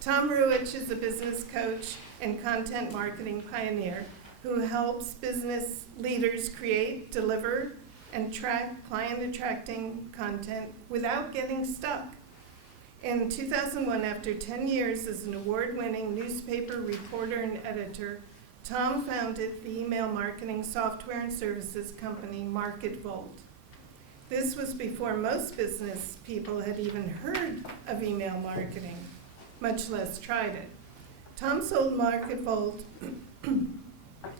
Tom Ruwitch is a business coach and content marketing pioneer who helps business leaders create, deliver, and track client-attracting content without getting stuck. In 2001, after 10 years as an award-winning newspaper reporter and editor, Tom founded the email marketing software and services company MarketVolt. This was before most business people had even heard of email marketing, much less tried it. Tom sold MarketVolt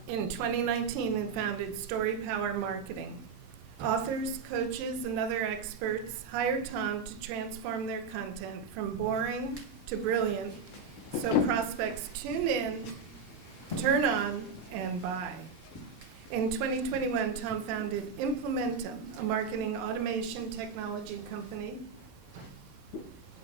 in 2019 and founded Story Power Marketing. Authors, coaches, and other experts hire Tom to transform their content from boring to brilliant so prospects tune in, turn on, and buy. In 2021, Tom founded Implementum, a marketing automation technology company.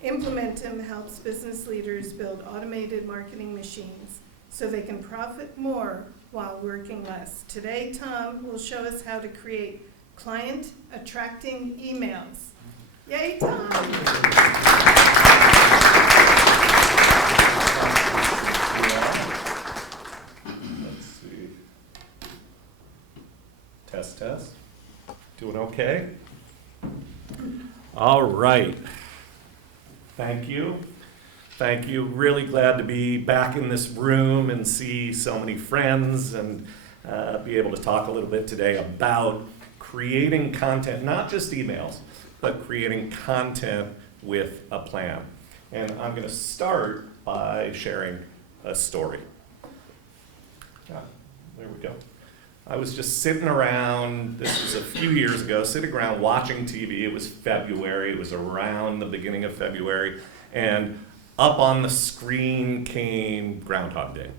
Implementum helps business leaders build automated marketing machines so they can profit more while working less. Today, Tom will show us how to create client-attracting emails. Yay, Tom! Let's see. Test, test. Doing okay? All right. Thank you. Thank you. Really glad to be back in this room and see so many friends and be able to talk a little bit today about creating content, not just emails, but creating content with a plan. And I'm going to start by sharing a story. Ah, there we go. I was just sitting around, this was a few years ago, sitting around watching TV. It was February, it was around the beginning of February, and up on the screen came Groundhog Day.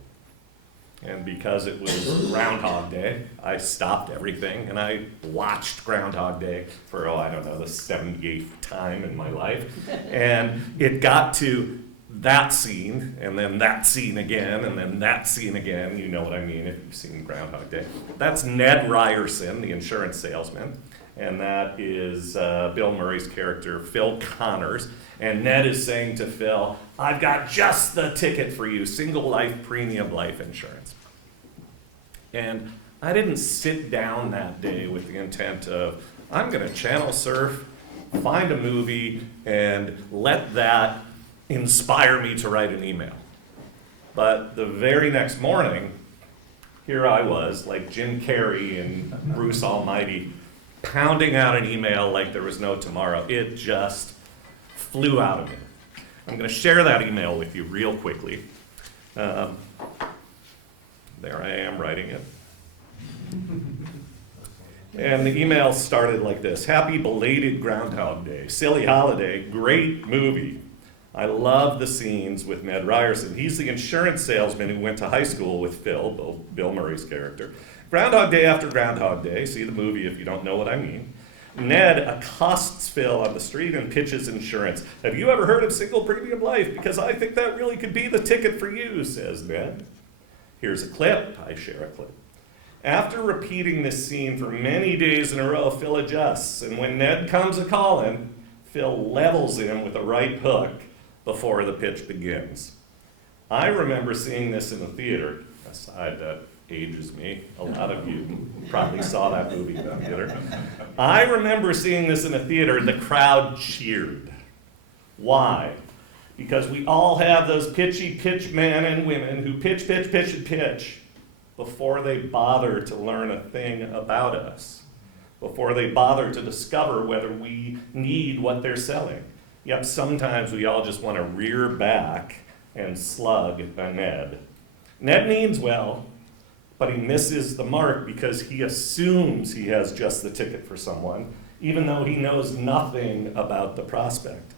And because it was Groundhog Day, I stopped everything and I watched Groundhog Day for, I don't know, the 78th time in my life. And it got to that scene, and then that scene again, and then that scene again. You know what I mean if you've seen Groundhog Day. That's Ned Ryerson, the insurance salesman, and that is Bill Murray's character, Phil Connors. And Ned is saying to Phil, I've got just the ticket for you, single life premium life insurance. And I didn't sit down that day with the intent of, I'm going to channel surf, find a movie, and let that inspire me to write an email. But the very next morning, here I was, like Jim Carrey in Bruce Almighty, pounding out an email like there was no tomorrow. It just flew out of me. I'm going to share that email with you real quickly. There I am writing it. And the email started like this. Happy belated Groundhog Day. Silly holiday. Great movie. I love the scenes with Ned Ryerson. He's the insurance salesman who went to high school with Phil, Bill Murray's character. Groundhog Day after Groundhog Day. See the movie if you don't know what I mean. Ned accosts Phil on the street and pitches insurance. Have you ever heard of single premium life? Because I think that really could be the ticket for you, says Ned. Here's a clip. I share a clip. After repeating this scene for many days in a row, Phil adjusts. And when Ned comes a-calling, Phil levels him with a right hook before the pitch begins. I remember seeing this in the theater. Aside that ages me. A lot of you probably saw that movie in the theater. I remember seeing this in a theater. The crowd cheered. Why? Because we all have those pitchy pitch men and women who pitch, pitch, pitch, and pitch before they bother to learn a thing about us, before they bother to discover whether we need what they're selling. Yep, sometimes we all just want to rear back and slug a Ned. Ned means well, but he misses the mark because he assumes he has just the ticket for someone, even though he knows nothing about the prospect.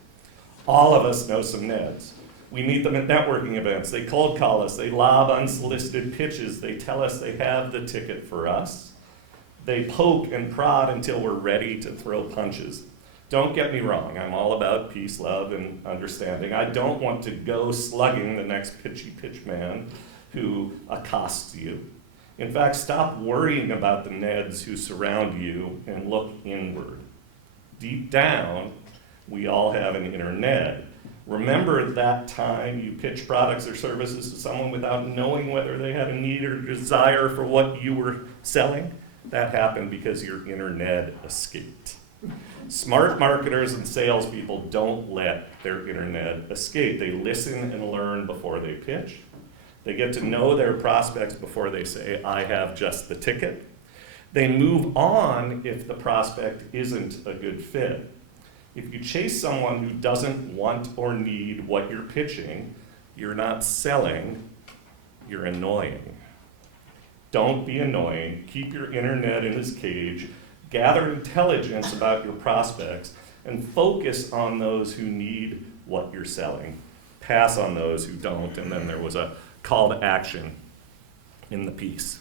All of us know some Neds. We meet them at networking events. They cold call us. They lob unsolicited pitches. They tell us they have the ticket for us. They poke and prod until we're ready to throw punches. Don't get me wrong. I'm all about peace, love, and understanding. I don't want to go slugging the next pitchy pitch man who accosts you. In fact, stop worrying about the Neds who surround you and look inward. Deep down, we all have an inner Ned. Remember that time you pitched products or services to someone without knowing whether they had a need or desire for what you were selling? That happened because your inner Ned escaped. Smart marketers and salespeople don't let their inner Ned escape. They listen and learn before they pitch. They get to know their prospects before they say, I have just the ticket. They move on if the prospect isn't a good fit. If you chase someone who doesn't want or need what you're pitching, you're not selling, you're annoying. Don't be annoying. Keep your inner Ned in his cage. Gather intelligence about your prospects and focus on those who need what you're selling. Pass on those who don't. And then there was a call to action in the piece.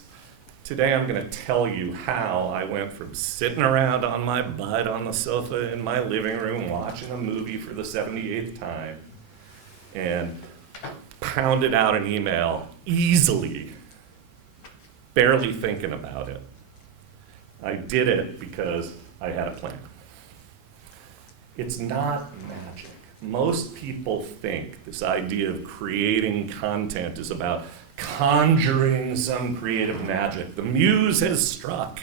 Today I'm going to tell you how I went from sitting around on my butt on the sofa in my living room watching a movie for the 78th time and pounded out an email easily, barely thinking about it. I did it because I had a plan. It's not magic. Most people think this idea of creating content is about conjuring some creative magic. The muse has struck.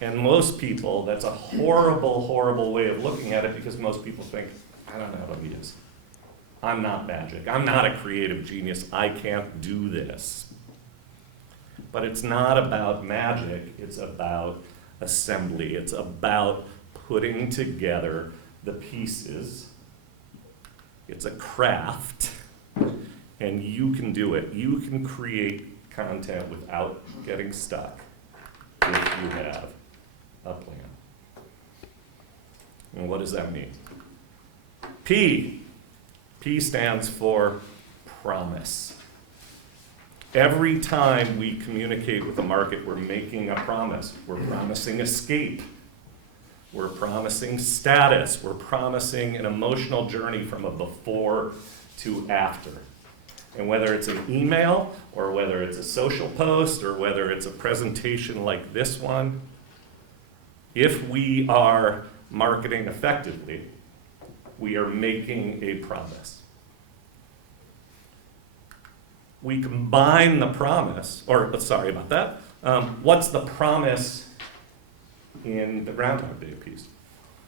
And most people, that's a horrible, horrible way of looking at it because most people think, I don't have a muse. I'm not magic. I'm not a creative genius. I can't do this. But it's not about magic. It's about assembly. It's about putting together the pieces. It's a craft. And you can do it. You can create content without getting stuck if you have a plan. And what does that mean? P. P stands for promise. Every time we communicate with the market, we're making a promise. We're promising escape. We're promising status. We're promising an emotional journey from a before to after. And whether it's an email, or whether it's a social post, or whether it's a presentation like this one, if we are marketing effectively, we are making a promise. We combine the promise, sorry about that. What's the promise in the Groundhog Day piece?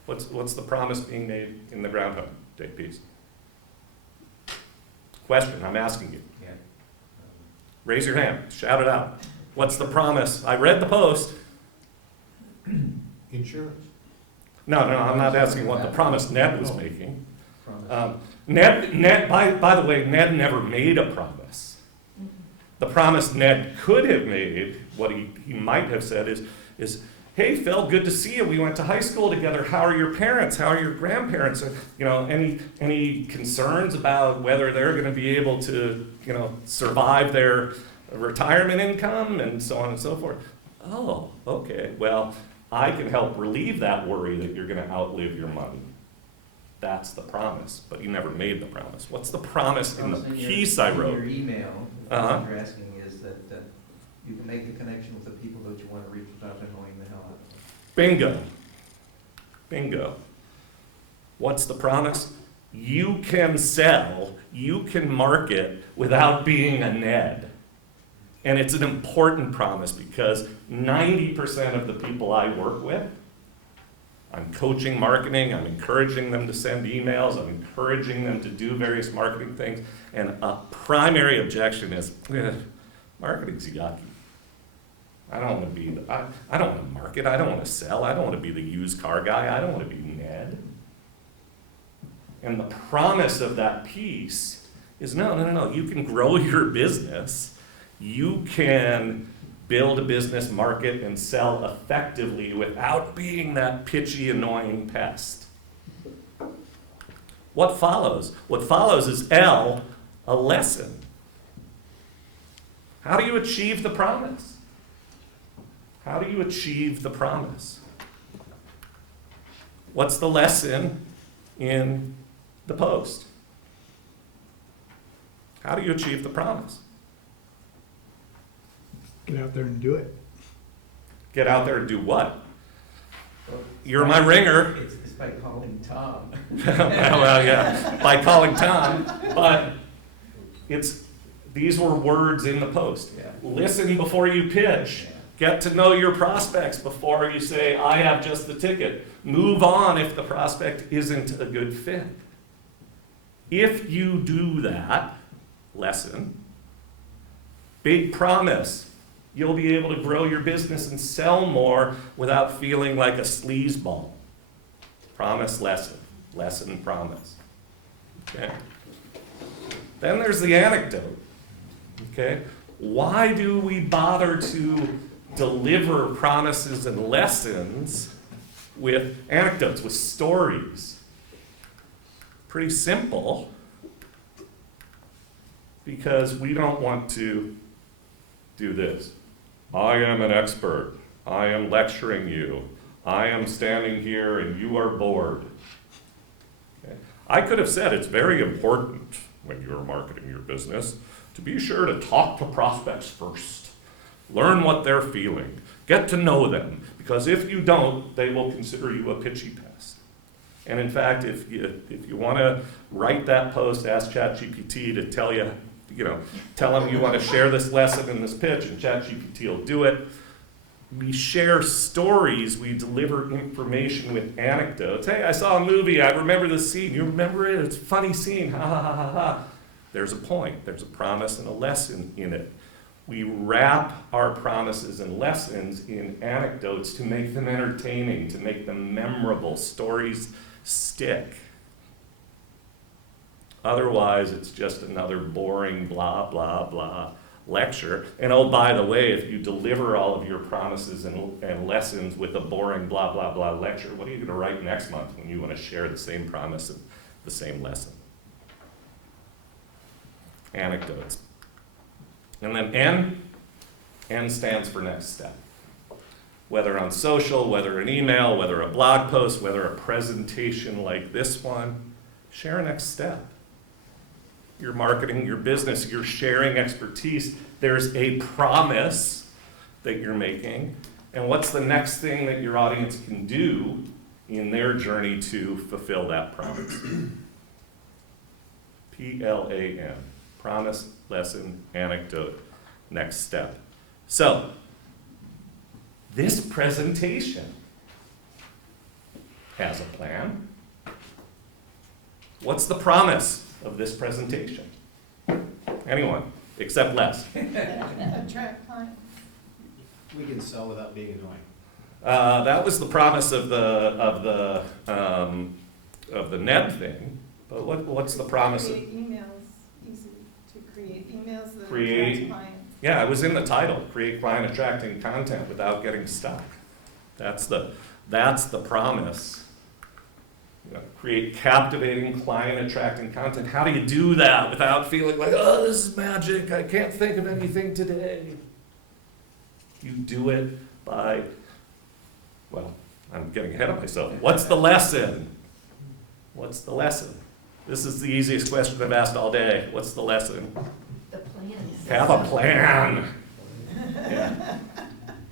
What's the promise being made in the Groundhog Day piece? Question, I'm asking you. Yeah. Raise your hand, shout it out. What's the promise? I read the post. Insurance. No, I'm not asking what the promise Ned was making. Promise. Ned, by the way, Ned never made a promise. The promise Ned could have made, what he might have said is, hey, Phil, good to see you. We went to high school together. How are your parents? How are your grandparents? Any concerns about whether they're going to be able to, survive their retirement income and so on and so forth? Oh, okay. Well, I can help relieve that worry that you're going to outlive your money. That's the promise, but you never made the promise. What's the promise in the piece I wrote? In your email, Uh-huh. what you're asking is that you can make a connection with the people that you want to reach without annoying the hell out of them. Bingo. What's the promise? You can sell, you can market without being a Ned. And it's an important promise because 90% of the people I work with, I'm coaching marketing, I'm encouraging them to send emails, I'm encouraging them to do various marketing things, and a primary objection is, marketing's yucky. I don't want to I don't want to market, I don't want to sell, I don't want to be the used car guy, I don't want to be Ned. And the promise of that piece is no, you can grow your business, you can build a business, market, and sell effectively without being that pitchy, annoying pest. What follows? What follows is L, a lesson. How do you achieve the promise? How do you achieve the promise? What's the lesson in the post? How do you achieve the promise? Get out there and do it. Get out there and do what? Well, You're my ringer. It's by calling Tom. Well, yeah, by calling Tom, but these were words in the post. Yeah. Listen before you pitch. Get to know your prospects before you say, I have just the ticket. Move on if the prospect isn't a good fit. If you do that, lesson, big promise, you'll be able to grow your business and sell more without feeling like a sleazeball. Promise, lesson. Lesson, promise. Okay? Then there's the anecdote. Okay? Why do we bother to deliver promises and lessons with anecdotes, with stories? Pretty simple, because we don't want to do this. I am an expert. I am lecturing you. I am standing here and you are bored. Okay? I could have said it's very important when you're marketing your business to be sure to talk to prospects first. Learn what they're feeling. Get to know them. Because if you don't, they will consider you a pitchy pest. And in fact, if you want to write that post, ask ChatGPT to tell them you want to share this lesson in this pitch, and ChatGPT will do it. We share stories, we deliver information with anecdotes. Hey, I saw a movie, I remember this scene. You remember it? It's a funny scene. Ha ha ha ha ha. There's a point, there's a promise and a lesson in it. We wrap our promises and lessons in anecdotes to make them entertaining, to make them memorable. Stories stick. Otherwise, it's just another boring blah, blah, blah lecture. And oh, by the way, if you deliver all of your promises and lessons with a boring blah, blah, blah lecture, what are you going to write next month when you want to share the same promise and the same lesson? Anecdotes. And then N stands for next step. Whether on social, whether an email, whether a blog post, whether a presentation like this one, share next step. You're marketing your business, you're sharing expertise. There's a promise that you're making. And what's the next thing that your audience can do in their journey to fulfill that promise? PLAN. Promise, lesson, anecdote, next step. So, this presentation has a plan. What's the promise of this presentation? Anyone, except Les. Attract clients. We can sell without being annoying. That was the promise of the Ned thing. But what's the promise of? Create emails, easy to create emails that Create. attract clients. Yeah, it was in the title. Create client attracting content without getting stuck. That's the promise. Create captivating client attracting content. How do you do that without feeling like, oh, this is magic, I can't think of anything today? You do it by, well, I'm getting ahead of myself. What's the lesson? What's the lesson? This is the easiest question I've asked all day. What's the lesson? The plan. Have a plan. Yeah.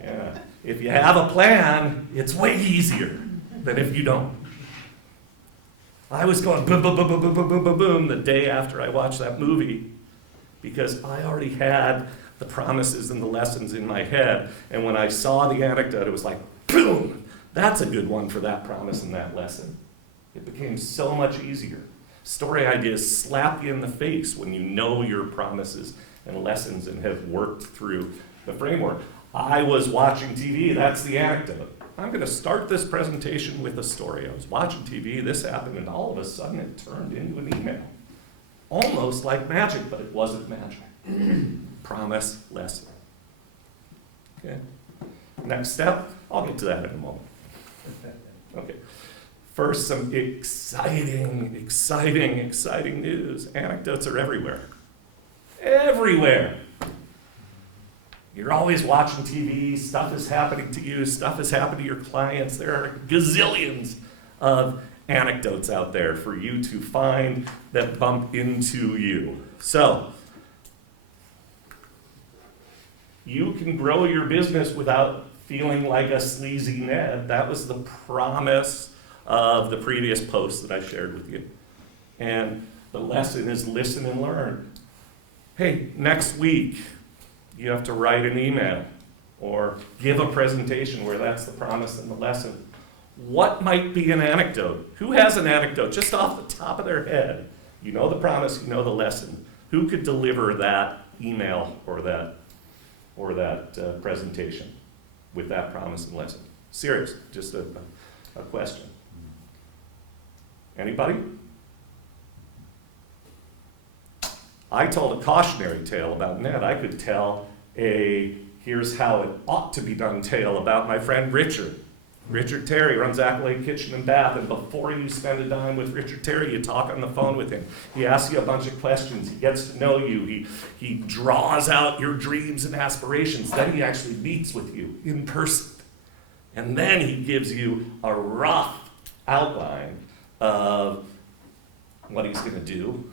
Yeah. If you have a plan, it's way easier than if you don't. I was going boom, boom, boom, boom, boom, boom, boom, boom, boom the day after I watched that movie because I already had the promises and the lessons in my head. And when I saw the anecdote, it was like, boom, that's a good one for that promise and that lesson. It became so much easier. Story ideas slap you in the face when you know your promises and lessons and have worked through the framework. I was watching TV, that's the anecdote. I'm going to start this presentation with a story. I was watching TV, this happened, and all of a sudden it turned into an email. Almost like magic, but it wasn't magic. Promise, lesson. Okay. Next step, I'll get to that in a moment. Okay. First, some exciting news. Anecdotes are everywhere. Everywhere. You're always watching TV, stuff is happening to you, stuff has happened to your clients. There are gazillions of anecdotes out there for you to find that bump into you. So, you can grow your business without feeling like a sleazy Ned. That was the promise of the previous post that I shared with you. And the lesson is listen and learn. Hey, next week, you have to write an email or give a presentation where that's the promise and the lesson. What might be an anecdote? Who has an anecdote just off the top of their head? You know the promise, you know the lesson. Who could deliver that email or that presentation with that promise and lesson? Serious, just a question. Anybody? I told a cautionary tale about Ned. I could tell a here's how it ought to be done tale about my friend Richard. Richard Terry runs Accolade Kitchen and Bath, and before you spend a dime with Richard Terry, you talk on the phone with him. He asks you a bunch of questions. He gets to know you. He draws out your dreams and aspirations. Then he actually meets with you in person. And then he gives you a rough outline of what he's going to do.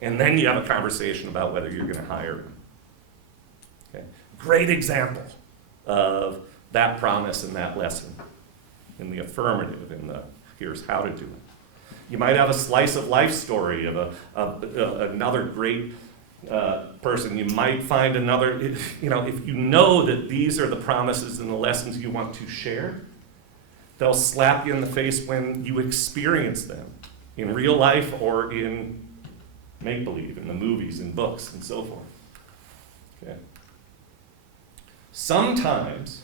And then you have a conversation about whether you're going to hire him. Okay? Great example of that promise and that lesson in the affirmative, in the here's how to do it. You might have a slice of life story of another great person. You might find another, if you know that these are the promises and the lessons you want to share, they'll slap you in the face when you experience them in real life or in make-believe, in the movies and books and so forth. Okay. Sometimes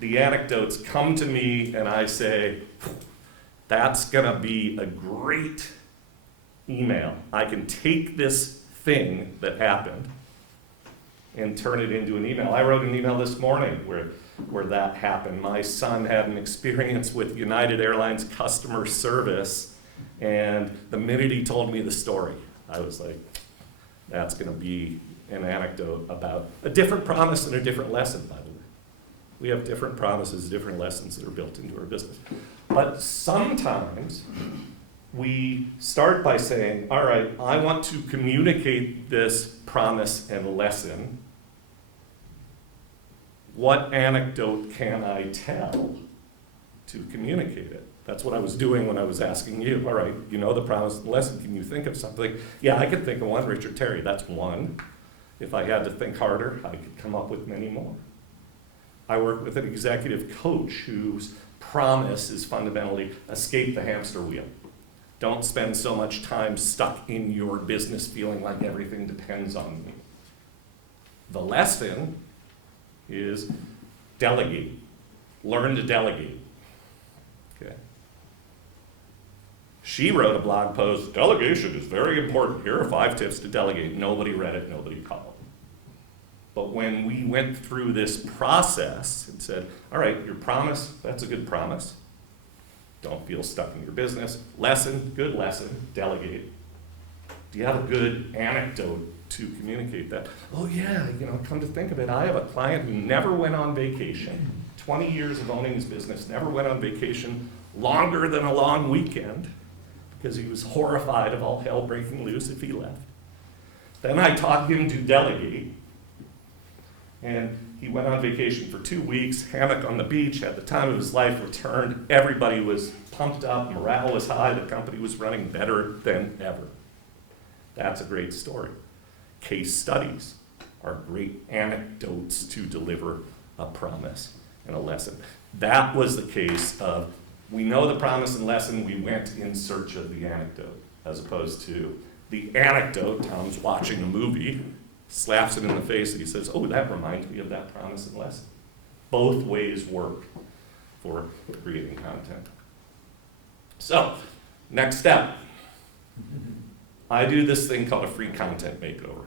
the anecdotes come to me and I say, that's going to be a great email. I can take this thing that happened and turn it into an email. I wrote an email this morning where that happened. My son had an experience with United Airlines customer service, and the minute he told me the story, I was like, that's going to be an anecdote about a different promise and a different lesson, by the way. We have different promises, different lessons that are built into our business. But sometimes we start by saying, all right, I want to communicate this promise and lesson. What anecdote can I tell to communicate it? That's what I was doing when I was asking you. All right, you know the promise and lesson. Can you think of something? Yeah, I could think of one. Richard Terry, that's one. If I had to think harder, I could come up with many more. I work with an executive coach whose promise is fundamentally escape the hamster wheel. Don't spend so much time stuck in your business feeling like everything depends on me. The lesson is delegate. Learn to delegate. Okay. She wrote a blog post, delegation is very important. Here are 5 tips to delegate. Nobody read it, nobody called. But when we went through this process and said, all right, your promise, that's a good promise. Don't feel stuck in your business. Lesson, good lesson, delegate. Do you have a good anecdote to communicate that? Oh yeah, come to think of it, I have a client who never went on vacation. 20 years of owning his business, never went on vacation longer than a long weekend because he was horrified of all hell breaking loose if he left. Then I taught him to delegate. And he went on vacation for 2 weeks, hammock on the beach, had the time of his life, returned. Everybody was pumped up, morale was high, the company was running better than ever. That's a great story. Case studies are great anecdotes to deliver a promise and a lesson. That was the case of, we know the promise and lesson, we went in search of the anecdote, as opposed to the anecdote, Tom's watching a movie, slaps it in the face, and he says, oh, that reminds me of that promise and lesson. Both ways work for creating content. So, next step. I do this thing called a free content makeover.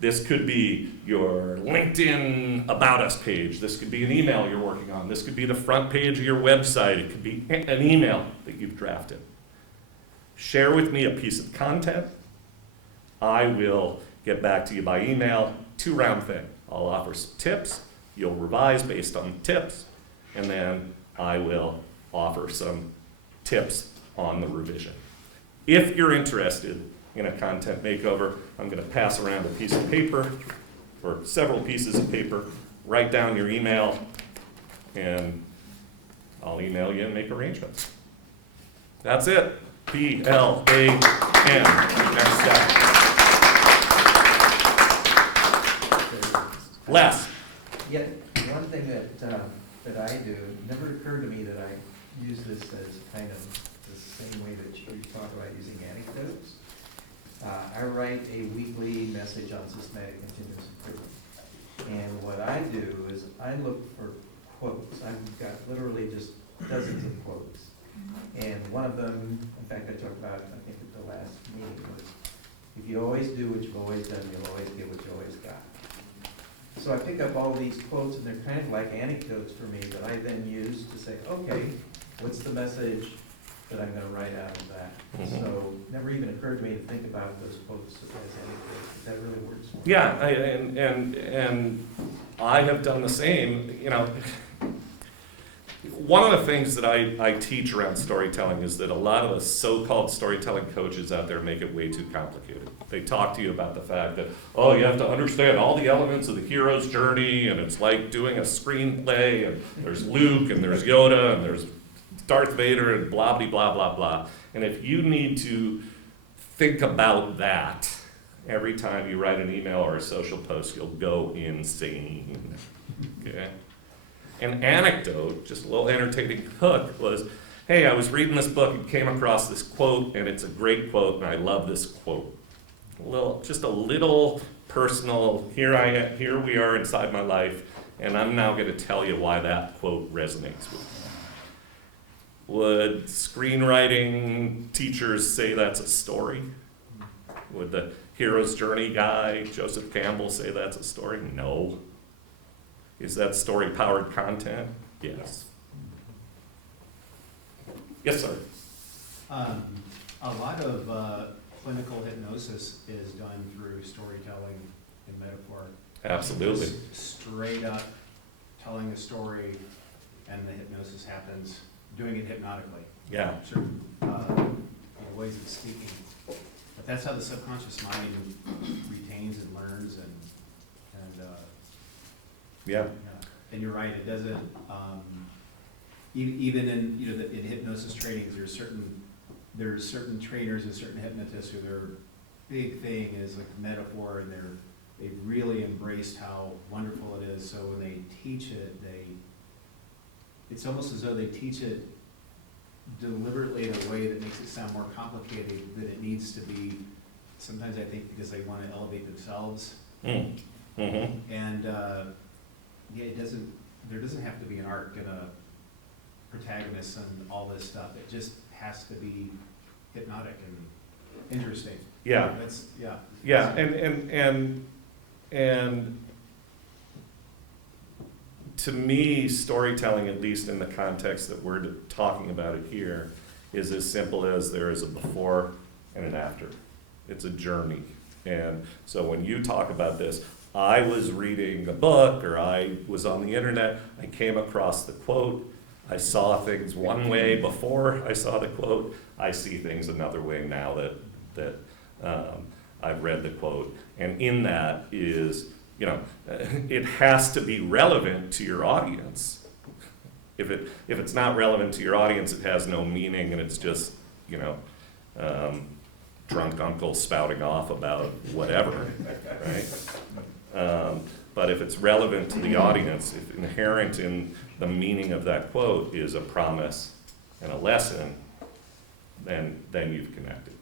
This could be your LinkedIn About Us page. This could be an email you're working on. This could be the front page of your website. It could be an email that you've drafted. Share with me a piece of content. I will get back to you by email, 2-round thing. I'll offer some tips, you'll revise based on the tips, and then I will offer some tips on the revision. If you're interested in a content makeover, I'm going to pass around a piece of paper or several pieces of paper, write down your email, and I'll email you and make arrangements. That's it. PLAN. Next step. Les. Yeah, one thing that I do, it never occurred to me that I use this as kind of the same way that you talk about using anecdotes. I write a weekly message on systematic continuous improvement. And what I do is I look for quotes. I've got literally just dozens of quotes. And one of them, in fact, I talked about, I think at the last meeting, was, if you always do what you've always done, you'll always get what you always got. So I pick up all these quotes, and they're kind of like anecdotes for me that I then use to say, okay, what's the message that I'm gonna write out of that? Mhm. So never even occurred to me to think about those quotes as anecdotes, but that really works for me. Yeah, and I have done the same. You know, one of the things that I teach around storytelling is that a lot of the so-called storytelling coaches out there make it way too complicated. They talk to you about the fact that, oh, you have to understand all the elements of the hero's journey, and it's like doing a screenplay, and there's Luke, and there's Yoda, and there's Darth Vader, and blah, blah, blah, blah, blah. And if you need to think about that every time you write an email or a social post, you'll go insane. Okay? An anecdote, just a little entertaining hook, was, hey, I was reading this book and came across this quote, and it's a great quote, and I love this quote. Just a little personal, here we are inside my life, and I'm now going to tell you why that quote resonates with me. Would screenwriting teachers say that's a story? Would the hero's journey guy, Joseph Campbell, say that's a story? No. Is that story-powered content? Yes. Yes, sir. A lot of clinical hypnosis is done through storytelling and metaphor. Absolutely. Just straight up telling a story, and the hypnosis happens, doing it hypnotically. Yeah. Certain ways of speaking. But that's how the subconscious mind retains and learns, and Yeah. and you're right, it doesn't, even in, in hypnosis trainings, there's certain trainers and certain hypnotists who their big thing is like metaphor, and they've really embraced how wonderful it is. So when they teach it, it's almost as though they teach it deliberately in a way that makes it sound more complicated than it needs to be. Sometimes I think because they want to elevate themselves. Mm-hmm. And there doesn't have to be an arc and a protagonist and all this stuff. It just has to be hypnotic and interesting. Yeah. Yeah, and to me, storytelling, at least in the context that we're talking about it here, is as simple as there is a before and an after. It's a journey. And so when you talk about this, I was reading a book, or I was on the internet, I came across the quote, I saw things one way before I saw the quote, I see things another way now that I've read the quote. And in that is, it has to be relevant to your audience. If it's not relevant to your audience, it has no meaning, and it's just, drunk uncle spouting off about whatever, right? But if it's relevant to the audience, if inherent in the meaning of that quote is a promise and a lesson, then you've connected.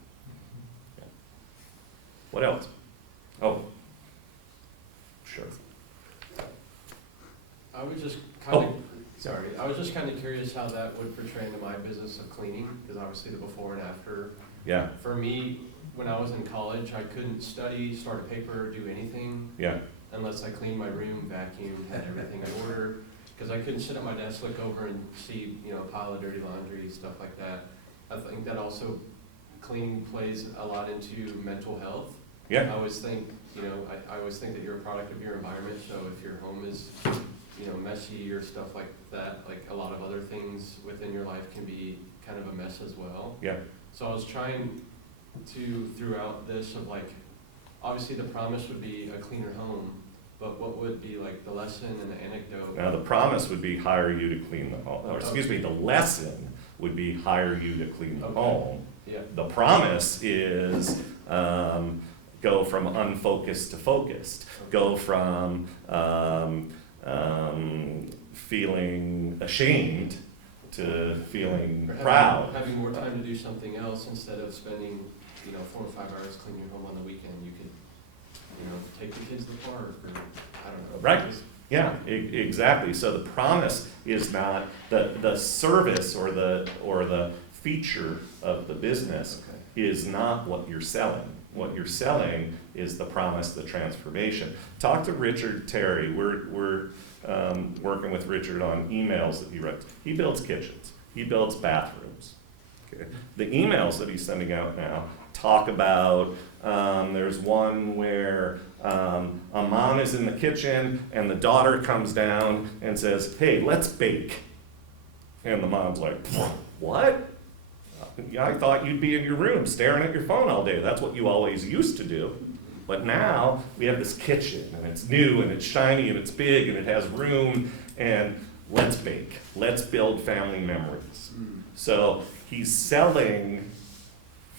Yeah. What else? Oh, sure. I was just kind of curious how that would portray into my business of cleaning, because obviously the before and after. Yeah. For me, when I was in college, I couldn't study, start a paper, do anything. Yeah. Unless I cleaned my room, vacuumed, had everything in order, because I couldn't sit at my desk, look over and see, a pile of dirty laundry, stuff like that. I think that also cleaning plays a lot into mental health. Yeah. I always think, I always think that you're a product of your environment. So if your home is, messy or stuff like that, like a lot of other things within your life can be kind of a mess as well. Yeah. So I was trying to, throughout this, of like, obviously the promise would be a cleaner home, but what would be like the lesson and the anecdote? Now, the promise would be hire you to clean the home, or excuse me, the lesson would be hire you to clean the Okay. home. Yeah, The promise is go from unfocused to focused, go from feeling ashamed to feeling or proud. having more time to do something else instead of spending, 4 or 5 hours cleaning your home on the weekend. You could, take the kids to the park, or, I don't know. Right. Just- Yeah, exactly. So the promise is not the service or the feature of the business Okay. is not what you're selling. What you're selling is the promise, the transformation. Talk to Richard Terry. We're working with Richard on emails that he writes. He builds kitchens. He builds bathrooms. Okay. The emails that he's sending out now talk about, there's one where a mom is in the kitchen and the daughter comes down and says, hey, let's bake. And the mom's like, what? I thought you'd be in your room staring at your phone all day. That's what you always used to do. But now we have this kitchen and it's new and it's shiny and it's big and it has room, and let's bake. Let's build family memories. So he's selling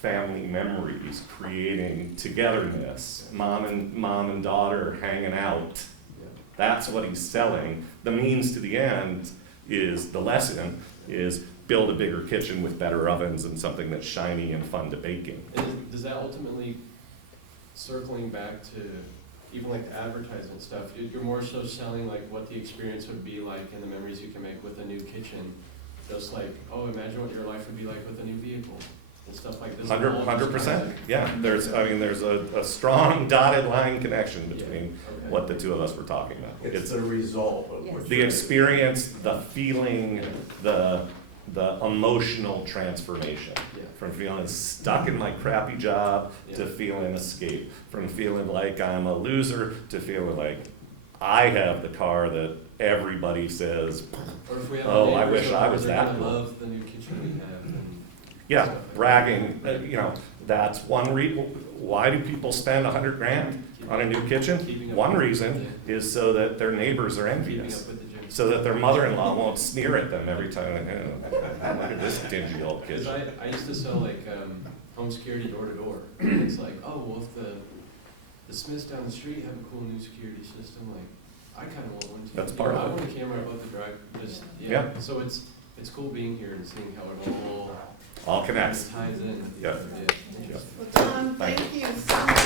family memories, creating togetherness, mom and daughter hanging out. Yeah. That's what he's selling. The means to the end is, the lesson is, build a bigger kitchen with better ovens and something that's shiny and fun to bake in. And does that ultimately, circling back to even like the advertisement stuff, you're more so selling like what the experience would be like and the memories you can make with a new kitchen? Just like, oh, imagine what your life would be like with a new vehicle and stuff like this. 100%. Yeah, there's a strong dotted line connection between what the two of us were talking about. It's the result of what The you're. experience, the feeling, the emotional transformation. Yeah. From feeling stuck in my crappy job to Yeah. feeling escape. From feeling like I'm a loser to feeling like I have the car that everybody says, Or if we have Oh, I neighbors wish I over, was they're that gonna cool. love the new kitchen we have. And yeah, stuff like bragging, that's one why do people spend $100,000 on a new kitchen? Keeping up One with- reason is so that their neighbors are Keeping envious. up with the gym. So that their mother-in-law won't sneer at them every time, look at this dingy old Because kitchen. I used to sell like home security door to door. And it's like, oh, well, if the Smiths down the street have a cool new security system, like, I kind of want one too. That's part of I it. want a camera above the drive, just, Yeah. So it's cool being here and seeing how it all All connects. ties in. Yeah. Interesting. Well, Tom, Thank thank you so much.